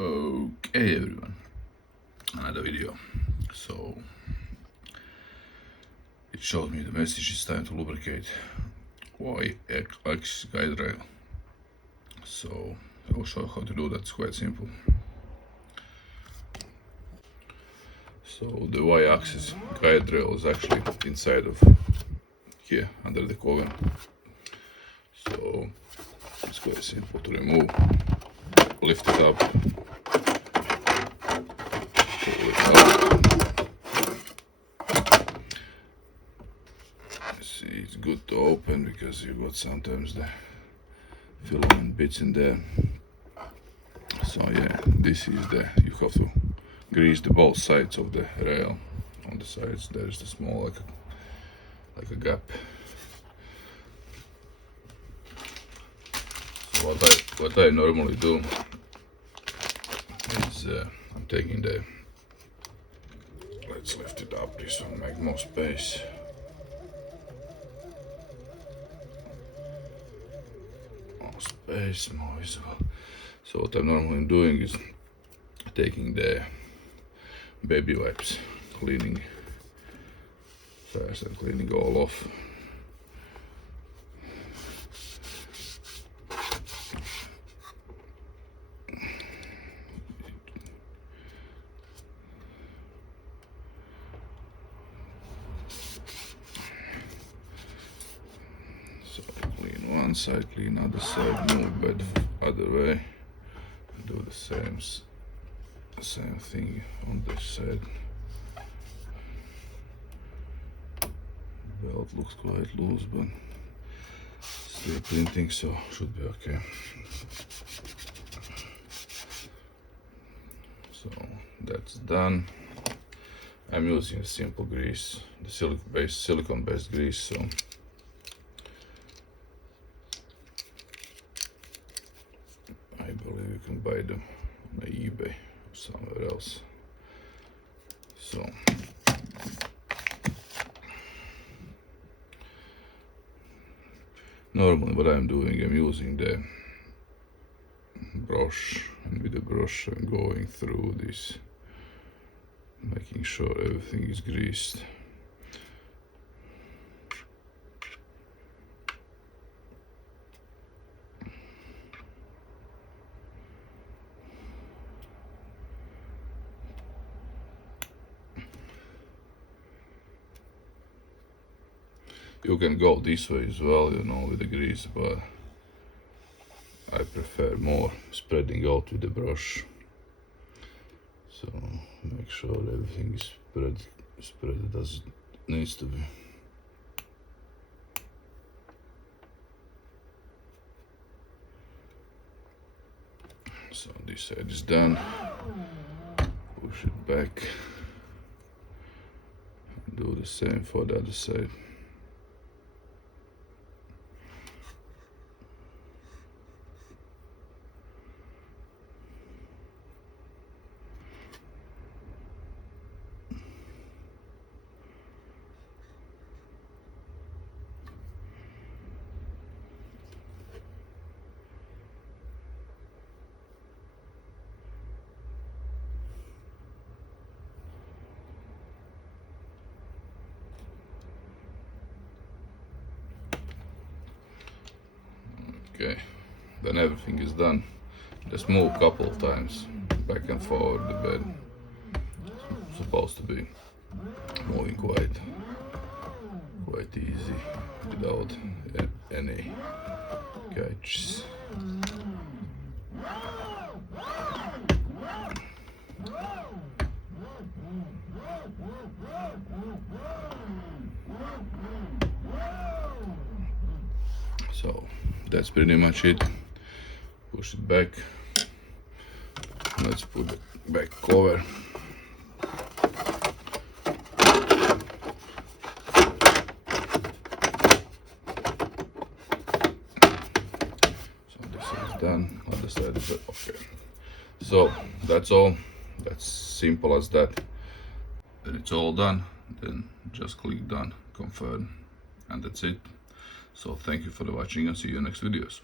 Okay everyone, another video. So it shows me the message it's time to lubricate Y-axis guide rail. So I will show you how to do that. It's quite simple. So the Y-axis guide rail is actually inside of here under the cover. So it's quite simple to remove. Lift it up. Pull it out. See, it's good to open because you got sometimes the filament bits in there. So yeah, this is you have to grease the both sides of the rail. On the sides there is the small like a gap. So what I normally do is I'm taking let's lift it up, this one make more space. More space, more visible. So what I'm normally doing is taking the baby wipes, cleaning first and cleaning all off. So clean one side, clean other side, move bed other way, do the same thing on this side. Belt looks quite loose, but still printing, so should be okay. So that's done. I'm using a simple grease, the silicone-based grease. So I believe you can buy them on eBay or somewhere else. So normally what I'm doing, I'm using the brush, and with the brush I'm going through this, making sure everything is greased. You can go this way as well, you know, with the grease, but I prefer more spreading out with the brush. So make sure everything is spread as it needs to be. So this side is done. Push it back. Do the same for the other side. Okay, then everything is done. Just move a couple of times back and forward the bed. It's supposed to be moving quite easy without any catches. So that's pretty much it. Push it back. Let's put the back cover. So this is done. Other side is okay. So that's all. That's simple as that. When it's all done, then just click done, confirm, and that's it. So thank you for watching and see you in next videos.